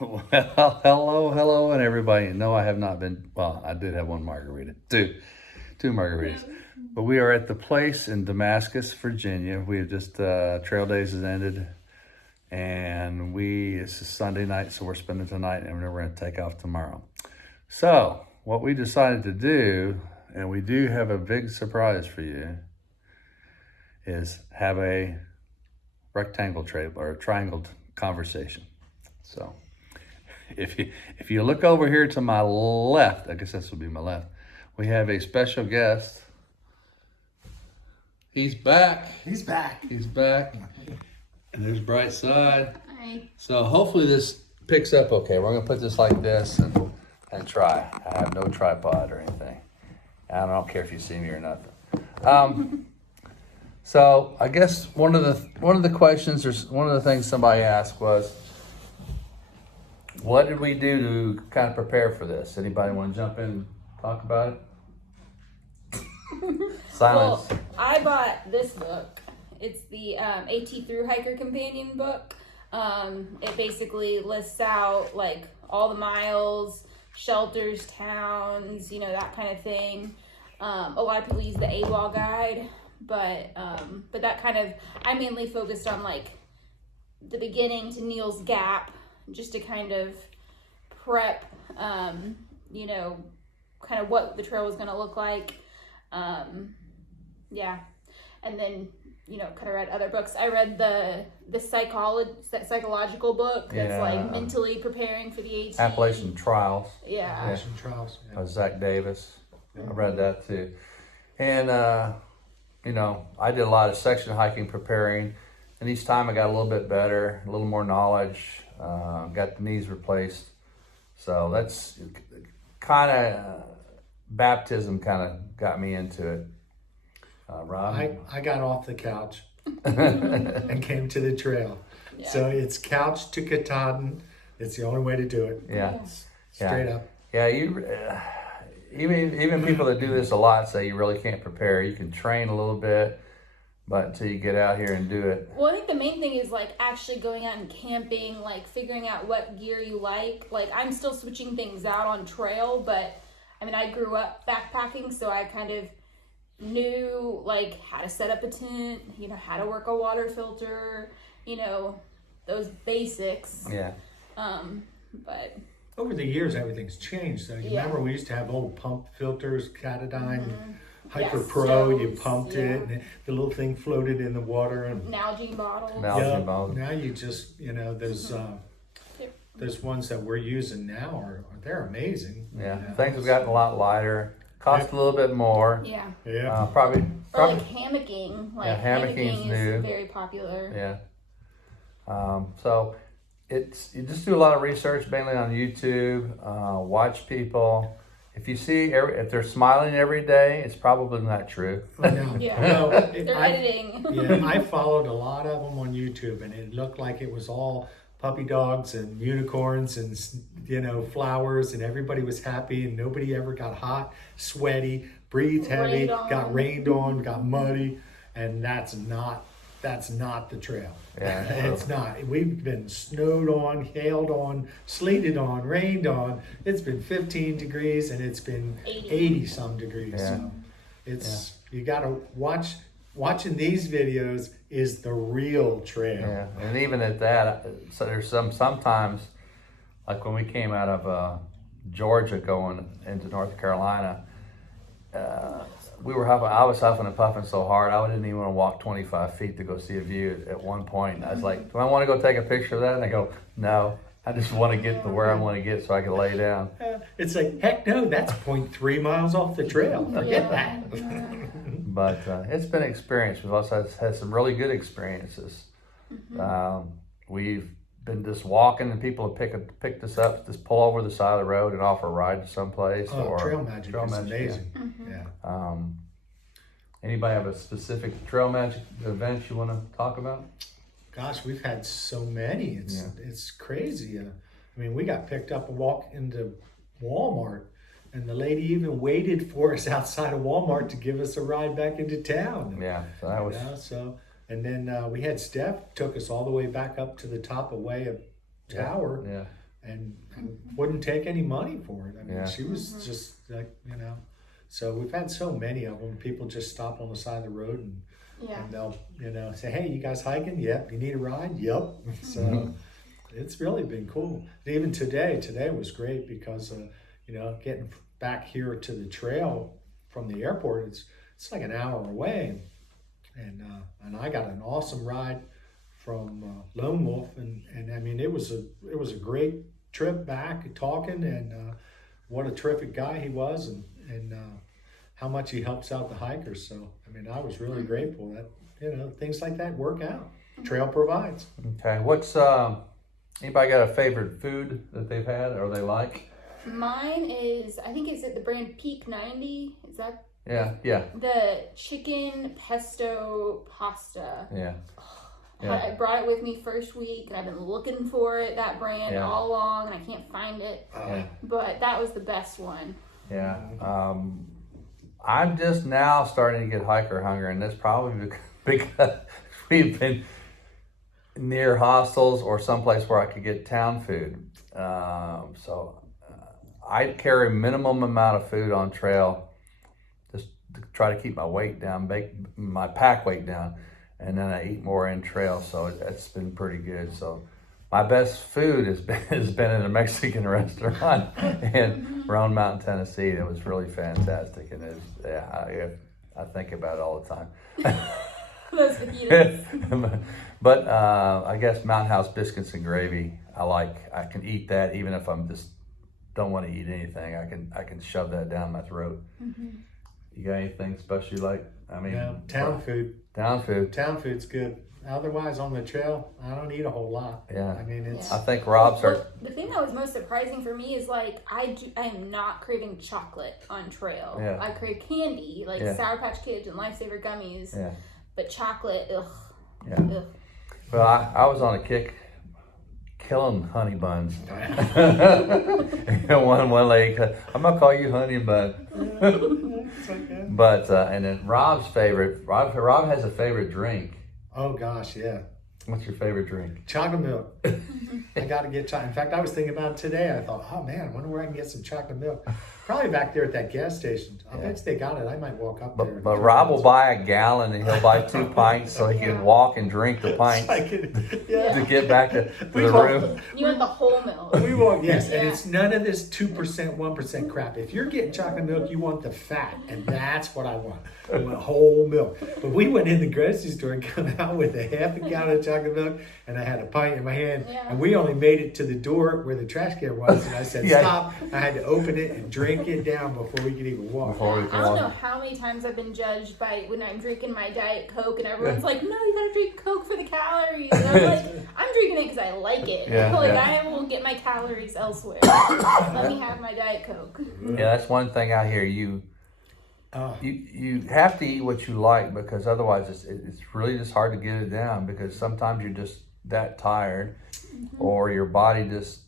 Well, hello, and everybody. No, I have not been. Well, I did have one margarita, two margaritas. But we are at the place in Damascus, Virginia. We have just trail days has ended, and it's a Sunday night, so we're spending tonight, and we're going to take off tomorrow. So what we decided to do, and we do have a big surprise for you, is have a rectangle trade or a triangle conversation. So if you look over here to my left, I guess this would be my left, we have a special guest. He's back. He's back. He's back. And there's Bright Side. Hi. So hopefully this picks up okay. We're gonna put this like this and try. I have no tripod or anything. I don't care if you see me or nothing. So I guess one of the questions or one of the things somebody asked was, what did we do to kind of prepare for this? Anybody want to jump in and talk about it? Silence. Well, I bought this book. It's the AT Through Hiker Companion book. It basically lists out like all the miles, shelters, towns, that kind of thing. A lot of people use the AWOL guide, but that kind of, I mainly focused on like the beginning to Neil's Gap, just to kind of prep, kind of what the trail was going to look like. Yeah. And then, kind of read other books. I read the psychological book that's like mentally preparing for the AT. Appalachian Trials. Yeah. Appalachian Trials. By Zach Davis. I read that too. And, I did a lot of section hiking preparing. And each time I got a little bit better, a little more knowledge, got the knees replaced. So that's kind of, baptism kind of got me into it. Rob? I got off the couch and came to the trail. Yeah. So it's couch to Katahdin. It's the only way to do it. Yeah. Straight up. Yeah, even people that do this a lot say you really can't prepare. You can train a little bit, but until you get out here and do it. Well, I think the main thing is like actually going out and camping, like figuring out what gear you like. Like I'm still switching things out on trail, but I mean, I grew up backpacking, so I kind of knew like how to set up a tent, how to work a water filter, those basics. Yeah. But Over the years, everything's changed. So you remember we used to have old pump filters, Katadyn, Hyper Yes, Pro. You stoves, pumped it, and the little thing floated in the water. And Nalgene bottles. now you just, those ones that we're using now they're amazing. Yeah. Things have gotten a lot lighter. Cost a little bit more. Yeah. Yeah. Probably. Or like hammocking. Like hammocking's hammocking new. is very popular. Yeah. So you just do a lot of research, mainly on YouTube. Watch people. If you see if they're smiling every day, it's probably not true. No, Yeah. no, They're editing. Yeah, I followed a lot of them on YouTube, and it looked like it was all puppy dogs and unicorns and flowers, and everybody was happy, and nobody ever got hot, sweaty, breathed heavy, got rained on, got muddy, and that's not the trail. Yeah, It's not. We've been snowed on, hailed on, sleeted on, rained on. It's been 15 degrees, and it's been 80 some degrees. Yeah. So it's you got to watching these videos is the real trail. Yeah, and even at that, so there's sometimes, like when we came out of Georgia going into North Carolina, I was huffing and puffing so hard, I didn't even want to walk 25 feet to go see a view at one point. I was like, do I want to go take a picture of that? And I go, no, I just want to get to where I want to get so I can lay down. It's like, heck no, that's 0.3 miles off the trail. Forget that. But it's been an experience. We've also had some really good experiences. We've been just walking, and people have picked us up, just pull over the side of the road and offer a ride to someplace. Trail magic is amazing. Yeah. Anybody have a specific trail magic event you want to talk about? Gosh, we've had so many. It's crazy. I mean, we got picked up and walked into Walmart, and the lady even waited for us outside of Walmart to give us a ride back into town. Yeah, so that was. And then we had Steph took us all the way back up to the top of Way of Tower. Yeah. and wouldn't take any money for it. I mean, Yeah. she was just like, So we've had so many of them. People just stop on the side of the road and they'll, say, hey, you guys hiking? Yep. You need a ride? Yep. So it's really been cool. Even today was great because, getting back here to the trail from the airport, it's like an hour away. And I got an awesome ride from Lone Wolf. And I mean, it was a great trip back talking, and what a terrific guy he was, and how much he helps out the hikers. So, I mean, I was really grateful that, things like that work out. Trail provides. Okay. What's anybody got a favorite food that they've had or they like? Mine is, I think, is it the brand Peak 90? Is that? Yeah. The chicken pesto pasta. Yeah. I brought it with me first week, and I've been looking for it, that brand, all along, and I can't find it. But that was the best one. Yeah. I'm just now starting to get hiker hunger, and that's probably because we've been near hostels or someplace where I could get town food. So I carry a minimum amount of food on trail just to try to keep my weight down, my pack weight down, and then I eat more in trail. So it's been pretty good. So my best food has been in a Mexican restaurant in Roan Mountain, Tennessee. It was really fantastic, and I think about it all the time. Those fajitas. But I guess Mountain House biscuits and gravy. I can eat that even if I'm just don't want to eat anything. I can shove that down my throat. You got anything special you like? I mean, town food. Town food. Town food's good. Otherwise, on the trail, I don't eat a whole lot. Yeah. I mean, it's. I think Rob's the thing that was most surprising for me is I am not craving chocolate on trail. Yeah. I crave candy, like Sour Patch Kids and Lifesaver gummies. Yeah. But chocolate, ugh. Yeah. Ugh. Well, I was on a kick killing honey buns. one lady, I'm gonna call you honey bun. But and then Rob's favorite. Rob has a favorite drink. Oh gosh, yeah. What's your favorite drink? Chocolate milk. I got to get chocolate. In fact, I was thinking about it today. I thought, oh man, I wonder where I can get some chocolate milk. Probably back there at that gas station. I bet they got it. I might walk up there. But Rob will buy a gallon and he'll buy 2 pints so he can walk and drink the pints to get back to the room. You want the whole milk. We want, yes, and it's none of this 2%, 1% crap. If you're getting chocolate milk, you want the fat, and that's what I want. I want whole milk. But we went in the grocery store and come out with a half a gallon of chocolate milk, and I had a pint in my hand, and we only made it to the door where the trash can was, and I said, stop. I had to open it and drink it down before we could even walk. I don't know how many times I've been judged by when I'm drinking my Diet Coke, and everyone's like, no, you gotta drink Coke for the calories. And I'm like, I'm drinking it because I like it. I will get my calories elsewhere. Let me have my Diet Coke. Yeah, that's one thing I hear you have to eat what you like, because otherwise it's really just hard to get it down, because sometimes you're just that tired or your body just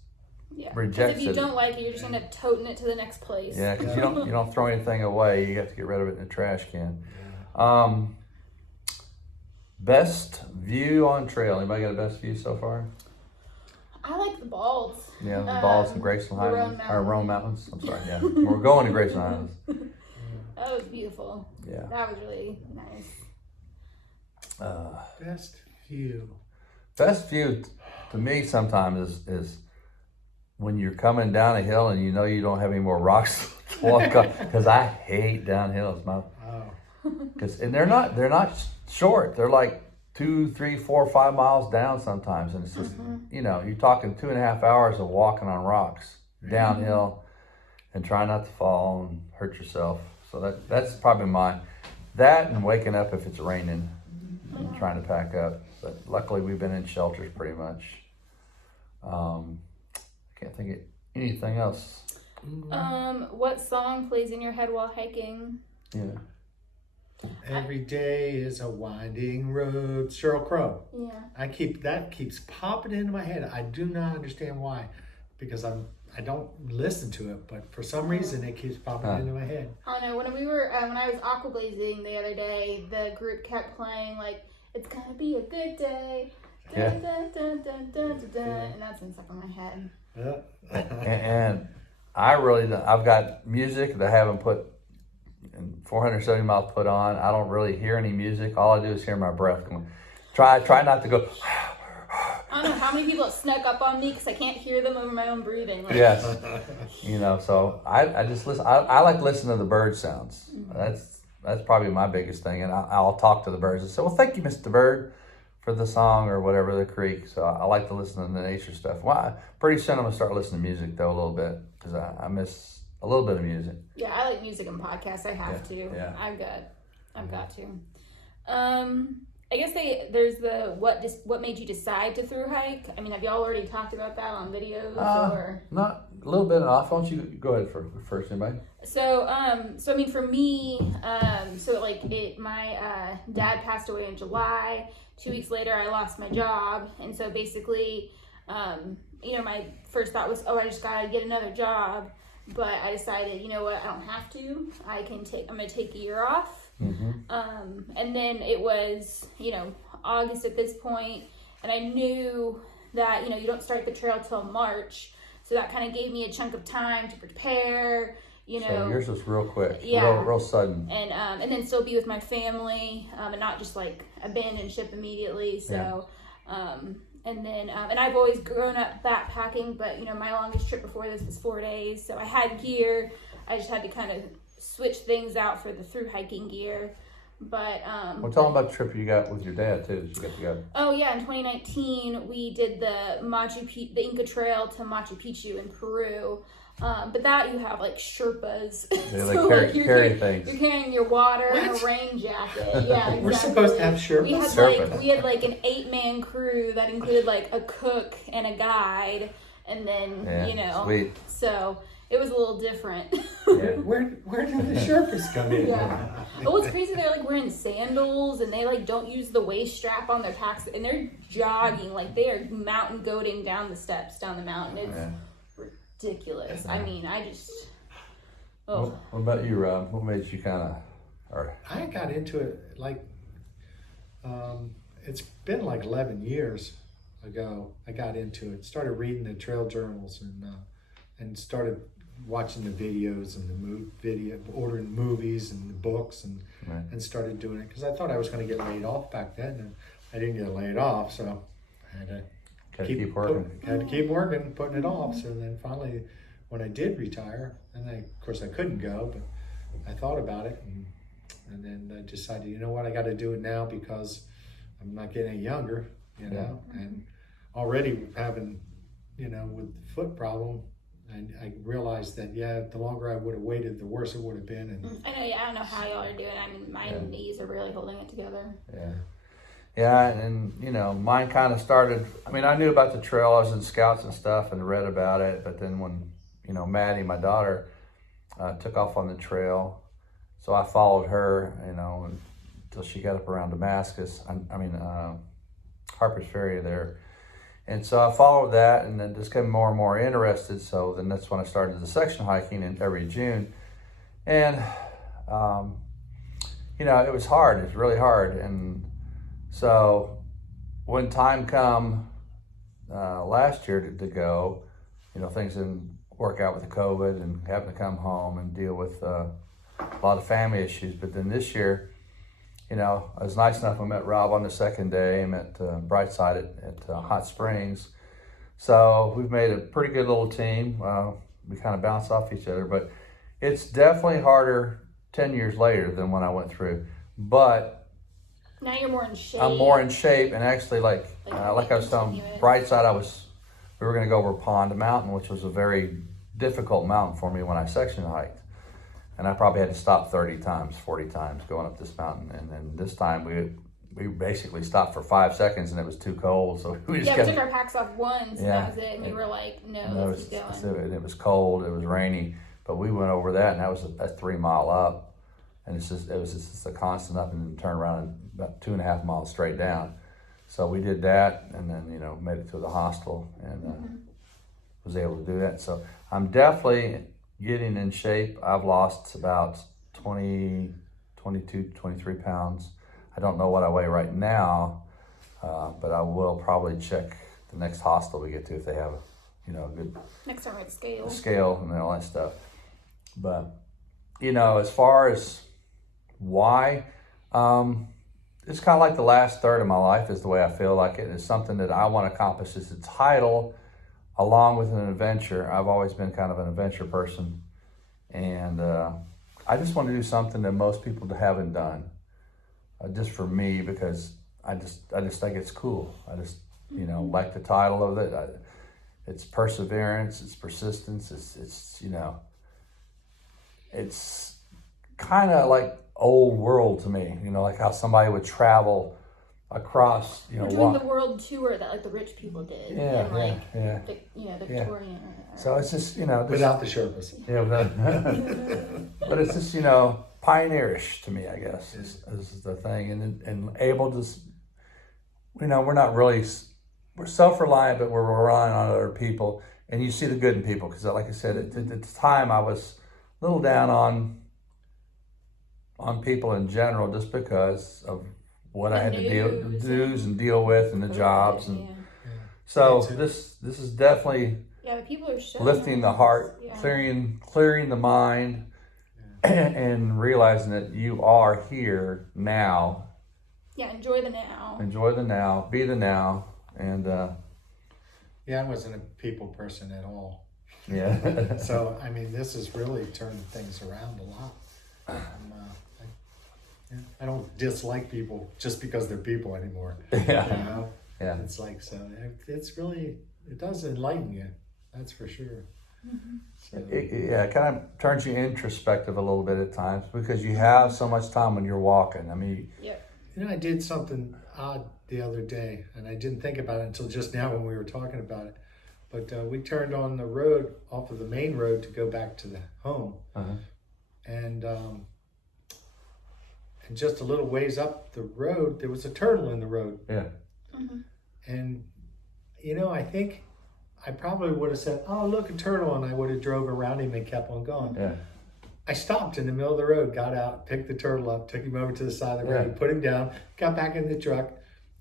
rejects it. If you don't like it, you're just end up toting it to the next place. Yeah, because you don't throw anything away. You have to get rid of it in the trash can. Best view on trail. Anybody got a best view so far? I like the Balls. Yeah, the Balls and Graceland Highlands. Or Roan Mountains. I'm sorry, yeah. We're going to Graceland Highlands. That was beautiful. Yeah. That was really nice. Best view. Best view to me sometimes is when you're coming down a hill and you know you don't have any more rocks to walk up, because I hate downhills. And they're not short. They're like 2, 3, 4, 5 miles down sometimes, and it's just you're talking 2.5 hours of walking on rocks downhill and trying not to fall and hurt yourself. So that's probably mine. That and waking up if it's raining and trying to pack up. But luckily we've been in shelters pretty much. I can't think of anything else. What song plays in your head while hiking? Yeah. Every day is a winding road. Sheryl Crow. Yeah. That keeps popping into my head. I do not understand why, because I don't listen to it, but for some reason it keeps popping into my head. I know, when I was aquablazing the other day, the group kept playing like, it's gonna be a good day. Yeah. Dun, dun, dun, dun, dun, dun, dun, and that's been stuck in my head. And I really, I've got music that I haven't put in 470 miles put on. I don't really hear any music. All I do is hear my breath going. Try not to go. I don't know how many people have snuck up on me because I can't hear them over my own breathing. Like, Yes. So I just listen. I like listening to the bird sounds. That's probably my biggest thing. And I'll talk to the birds and say, well, thank you, Mr. Bird, for the song or whatever, the creek. So I like to listen to the nature stuff. Well, pretty soon I'm going to start listening to music, though, a little bit, because I miss a little bit of music. Yeah, I like music and podcasts. I have to. Yeah. I've got to. I guess there's the what made you decide to through hike? I mean, have y'all already talked about that on videos or? Not a little bit off. Why don't you go ahead first, anybody? So I mean, for me, my dad passed away in July. 2 weeks later, I lost my job, and so basically, my first thought was, I just gotta get another job. But I decided, you know what, I don't have to. I'm gonna take a year off. Mm-hmm. And then it was, August at this point, and I knew that, you don't start the trail till March. So that kind of gave me a chunk of time to prepare, So yours was real quick, yeah, real sudden. And then still be with my family, and not just like abandon ship immediately. So, and I've always grown up backpacking, but my longest trip before this was 4 days. So I had gear. I just had to kind of switch things out for the through hiking gear. But well, tell them about the trip you got with your dad too. That you got together. Oh yeah, in 2019 we did the Inca Trail to Machu Picchu in Peru. But that you have like Sherpas. They carry things. You're carrying your water and a rain jacket. Yeah, exactly. We're supposed to have Sherpas. We had like an 8-man crew that included like a cook and a guide, and then sweet. So it was a little different. Yeah. Where did the Sherpas come in? Yeah. But what's crazy, they're like wearing sandals and they like don't use the waist strap on their packs, and they're jogging like they are mountain goating down the steps down the mountain. It's ridiculous. I mean, I just. Oh. What about you, Rob? What made you kind of? I got into it like. It's been like 11 years ago. I got into it. Started reading the trail journals and started watching the videos and ordering movies and the books and started doing it because I thought I was going to get laid off back then, and I didn't get laid off, so I had to keep working, putting it off. So then finally, when I did retire, and of course I couldn't go, but I thought about it, and then I decided, you know what, I got to do it now because I'm not getting any younger, and already having, with the foot problem. And I realized that, the longer I would have waited, the worse it would have been. And I don't know how y'all are doing. I mean, my knees are really holding it together. Yeah, and mine kind of started. I mean, I knew about the trail. I was in scouts and stuff and read about it. But then when Maddie, my daughter, took off on the trail, so I followed her, until she got up around Damascus. Harper's Ferry there. And so I followed that and then just became more and more interested. So then that's when I started the section hiking in every June. And, it was hard. It was really hard. And so when time come last year to go, things didn't work out with the COVID and having to come home and deal with a lot of family issues. But then this year, I was nice enough. I met Rob on the second day. I met Brightside at Hot Springs. So we've made a pretty good little team. We kind of bounce off each other, but it's definitely harder 10 years later than when I went through. But now you're more in shape. I'm more in shape, and actually, like I was telling Brightside, we were going to go over Pond Mountain, which was a very difficult mountain for me when I section hiked. And I probably had to stop 30 times, 40 times going up this mountain. And then this time we basically stopped for 5 seconds and it was too cold. So we just took our packs off once and that was it. And we were like, let's keep going. It was cold, it was rainy, but we went over that, and that was a 3 mile up. And it was just a constant up and then turn around and about 2.5 miles straight down. So we did that and then, made it to the hostel and was able to do that. So I'm definitely getting in shape. I've lost about 20, 22, 23 pounds. I don't know what I weigh right now, But I will probably check the next hostel we get to if they have, a good Next time we have scale. scale and all that stuff. But, as far as why, it's kind of like the last third of my life is the way I feel like it. It's something that I want to accomplish. It's a title along with an adventure. I've always been kind of an adventure person. And I just want to do something that most people haven't done. Just for me, because I just think it's cool. I just, like the title of it. It's perseverance, it's persistence, it's kind of like old world to me, like how somebody would travel across, We're doing the world tour that like the rich people did. Yeah, and, Victorian. So it's just, Without the Sherpas. Yeah, but it's just, pioneerish to me, I guess, is the thing. And able to, we're not really, we're self-reliant, but we're relying on other people. And you see the good in people, because like I said, at the time I was a little down on people in general, just because of what I had to deal with and the jobs. And so this is definitely but people are lifting the heart, clearing the mind, and realizing that you are here now. Yeah, enjoy the now. Enjoy the now, be the now, and I wasn't a people person at all. Yeah. So this has really turned things around a lot. I don't dislike people just because they're people anymore. Yeah. Yeah. It's like, so it's really, it does enlighten you. That's for sure. Mm-hmm. So, It kind of turns you introspective a little bit at times, because you have so much time when you're walking. I did something odd the other day, and I didn't think about it until just now when we were talking about it. But we turned on the road, off of the main road, to go back to the home. Uh-huh. And just a little ways up the road, there was a turtle in the road. Yeah. Mm-hmm. And, I think I probably would have said, "Oh, look, a turtle," and I would have drove around him and kept on going. Yeah. I stopped in the middle of the road, got out, picked the turtle up, took him over to the side of the road, put him down, got back in the truck.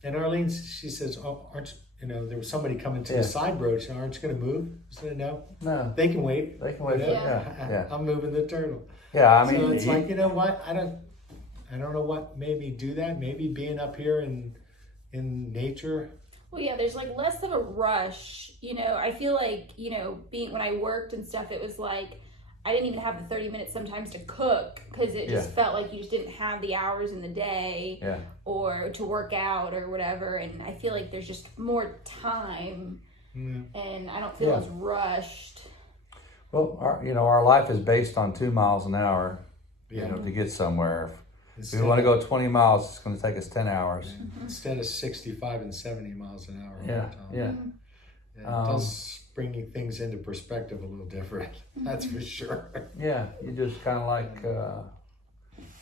And Arlene, she says, "Oh, aren't you," there was somebody coming to the side road. She said, "Aren't you going to move?" I said, "No. No. They can wait. They can wait. Yeah. I'm moving the turtle." Yeah, so it's like, what? I don't know what made me do that. Maybe being up here in nature. Well, yeah, there's like less of a rush. I feel like, being when I worked and stuff, it was like I didn't even have the 30 minutes sometimes to cook, because it just felt like you just didn't have the hours in the day or to work out or whatever. And I feel like there's just more time, and I don't feel as rushed. Well, our life is based on 2 miles an hour, to get somewhere. If we want to go 20 miles, it's going to take us 10 hours. Instead of 65 and 70 miles an hour. Yeah. It does bring things into perspective a little different. That's for sure. Yeah, you just kind of like,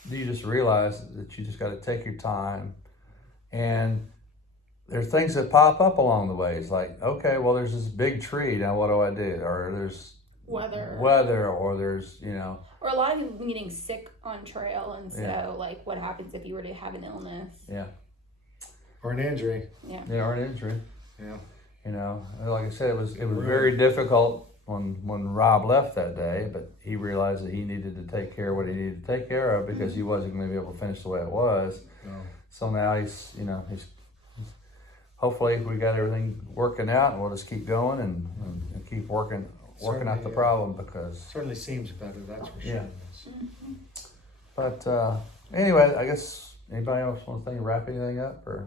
you just realize that you just got to take your time. And there's things that pop up along the way. It's like, okay, well, there's this big tree. Now what do I do? Or there's weather, or there's, Or a lot of people getting sick on trail, and so like, what happens if you were to have an illness? Yeah. Or an injury. Yeah. Or an injury. Yeah. Like I said, it was very difficult when Rob left that day, but he realized that he needed to take care of what he needed to take care of, because he wasn't going to be able to finish the way it was. No. So now he's hopefully we got everything working out, and we'll just keep going and keep working out the problem, because certainly seems better, that's for sure. Yeah. But anyway, I guess anybody else want to wrap anything up, or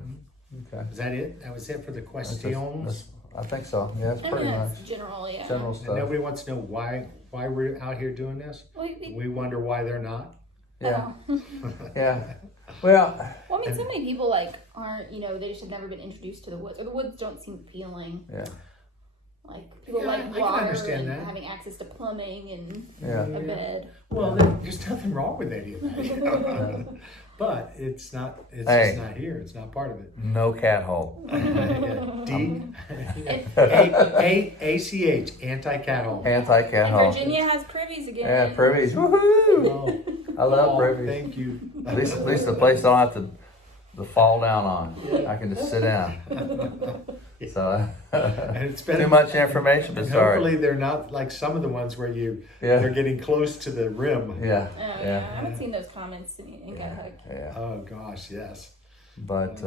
okay? Is that it? That was it for the questions? I think so. Yeah, it's pretty nice. General And stuff. nobody wants to know why we're out here doing this. We wonder why they're not. Yeah. Yeah. Well, I mean, so many people aren't, they just have never been introduced to the woods, or the woods don't seem appealing. Yeah. Like, people like water and having access to plumbing and a bed. Well, there's nothing wrong with any of that. But it's just not here. It's not part of it. No cat hole. ACH, anti-cat hole. Anti-cat hole. Virginia has privies again. Yeah, privies. Woohoo! I love privies. Thank you. At least the place don't have to to fall down on. Yeah. I can just sit down. So And it's better too much information, but and sorry. hopefully they're not like some of the ones where Yeah. they're getting close to the rim. Yeah. Oh, yeah. Yeah. I haven't seen those comments in Guthook. Yeah. Oh gosh, yes. But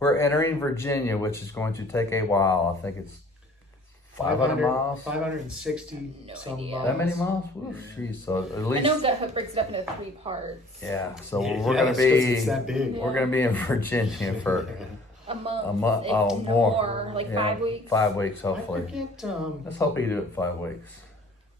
we're entering Virginia, which is going to take a while. I think it's 500 miles. 560 No some idea. miles. That many miles? Ooh, geez. So at I least know Guthook breaks it up into 3 parts. yeah. So Yeah, we're gonna it's 'cause it's be that big. Yeah. we're gonna be in Virginia for A month. a month. If Oh, more. Like Yeah, 5 weeks. 5 weeks, I hopefully. forget. Let's hope you do it in 5 weeks.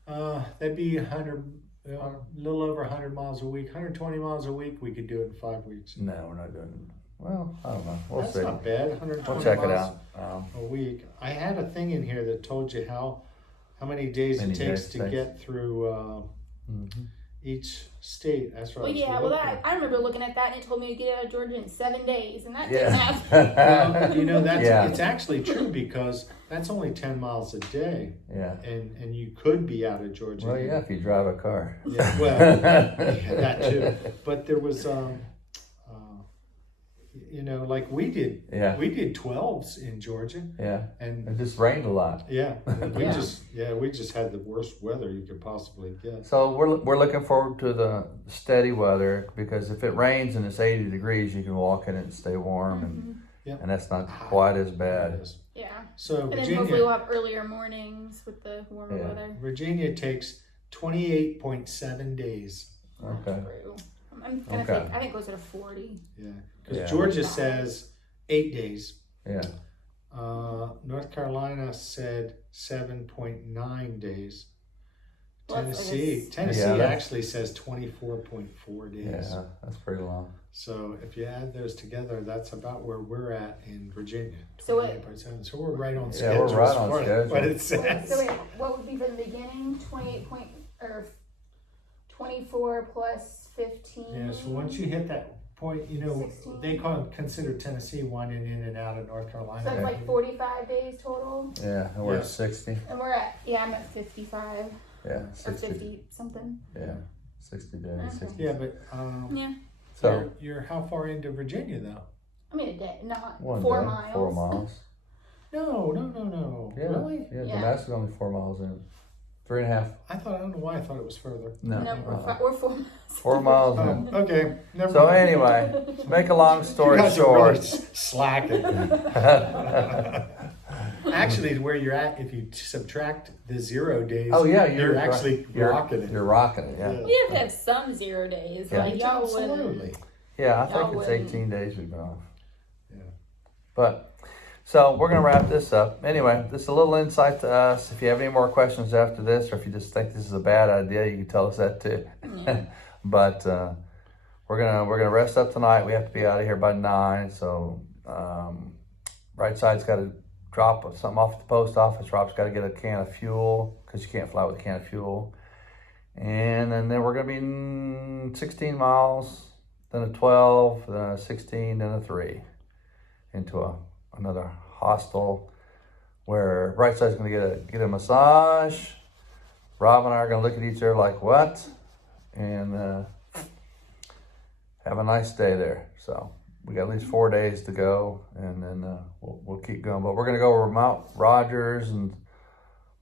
That'd be 100, a little over 100 miles a week, 120 miles a week. We could do it in 5 weeks. No, we're not doing it. Well, I don't know. We'll That's see. not bad. 120 We'll check it miles out. a week. I had a thing in here that told you how many days Many it takes days to it takes. get through each state. That's right. Well, yeah, well, I remember looking at that and it told me to get out of Georgia in 7 days, and that didn't happen. Yeah. You know, that's Yeah. it's actually true because that's only 10 miles a day, Yeah. and you could be out of Georgia. Well, yeah, if you drive a car. Yeah, well, yeah, that too. But there was, you know, like we did. Yeah. We did 12s in Georgia, Yeah. and It just rained a lot. yeah, we Yeah. just had the worst weather you could possibly get. So we're looking forward to the steady weather because if it rains and it's 80 degrees, you can walk in it and stay warm, and that's not quite as bad. Yes. Yeah. So And then hopefully we'll Virginia, have earlier mornings with the warmer Yeah. weather. Virginia takes 28.7 days. Okay. True. I'm gonna Okay. think, I think closer to 40. Yeah, because Yeah. Georgia says 8 days. Yeah. North Carolina said 7.9 days. Well, that's- Tennessee Yeah, that's- actually says 24.4 days. Yeah. That's pretty long. So if you add those together, that's about where we're at in Virginia. So what- 28.7. So we're right on Yeah, schedule. we're right as on far as schedule. What it Wait, says. so wait, what would be from the beginning? 24 plus 15? Yeah, so once you hit that point, you know, 16. they consider Tennessee winding in and out of North Carolina. So it's like 45 days total? Yeah. And we're Yeah. at 60. And we're at, I'm at 55 Yeah. or 60. 50 something. Yeah. 60 days. Okay. 60. Yeah, but Yeah. So you're how far into Virginia though? I mean, a day, not 1 4 day, miles. 4 miles. No. Yeah. Really? Yeah. Yeah. Damascus is only 4 miles in. 3.5. I don't know why I thought it was further. No. No, we're 4 miles. 4 miles in. Oh, okay. Never So mind. anyway, to make a long You story guys are short. really slacking. Actually, where you're at, if you subtract the 0 days, Oh yeah, you're actually rocking it. You're rocking it, yeah. Yeah. We have to have some 0 days. Yeah. Like, y'all wouldn't. Absolutely. Yeah, I Y'all think it's wouldn't. 18 days we've been off. Yeah. But so we're gonna wrap this up. Anyway, this is a little insight to us. If you have any more questions after this, or if you just think this is a bad idea, you can tell us that too. Yeah. But we're gonna rest up tonight. We have to be out of here by 9. So right side's got to drop something off at the post office. Rob's got to get a can of fuel because you can't fly with a can of fuel. And then we're gonna be 16 miles, then a 12, then a 16, then a 3 into another hostel where right side's gonna get a massage. Rob and I are gonna look at each other like what, and have a nice day there. So we got at least 4 days to go, and then we'll keep going. But we're gonna go over Mount Rogers and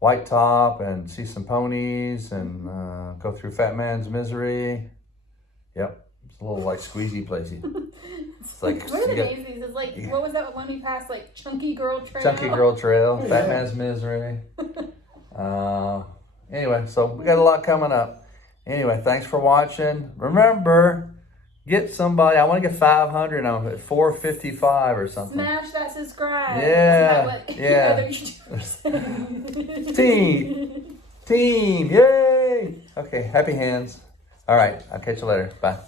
White Top and see some ponies and go through Fat Man's Misery. Yep, it's a little like squeezy placey. It's like What are the you got- names? It's like, what was that one we passed? Like Chunky Girl Trail? Chunky Girl Trail, Yeah. Fat Man's Misery. Anyway, so we got a lot coming up. Anyway, thanks for watching. Remember, get somebody. I want to get 500 on it, 455 or something. Smash that subscribe. Yeah, Isn't that what yeah. other YouTubers say? Team, yay! Okay, happy hands. All right, I'll catch you later. Bye.